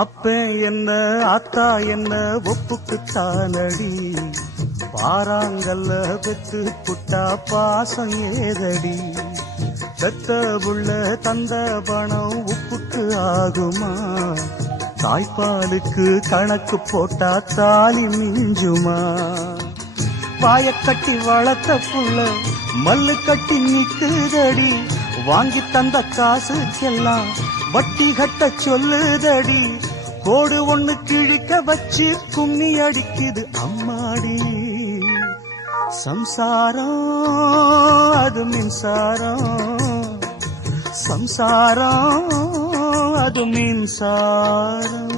அப்ப என்ன ஆத்தா என்ன ஒப்புக்குத்தானடி, பாராங்கல்ல பெத்து புட்டா பாசம் ஏதடி, பெத்த புள்ள தந்த பணம் உப்புக்கு ஆகுமா, தாய்ப்பாலுக்கு கணக்கு போட்டா தாலி மிஞ்சுமா, வாயக்கட்டி வளர்த்த புள்ள மல்லு கட்டி நிக்குதடி, வாங்கி தந்த காசுக்கெல்லாம் வட்டி கட்ட சொல்லுதடி, கோடு ஒண்ணு கிழிக்க வச்சு கும்மி அடிக்குது அம்மாடி, சம்சாரம் அது மின்சாரம், சம்சாரம் அது மின்சாரம்.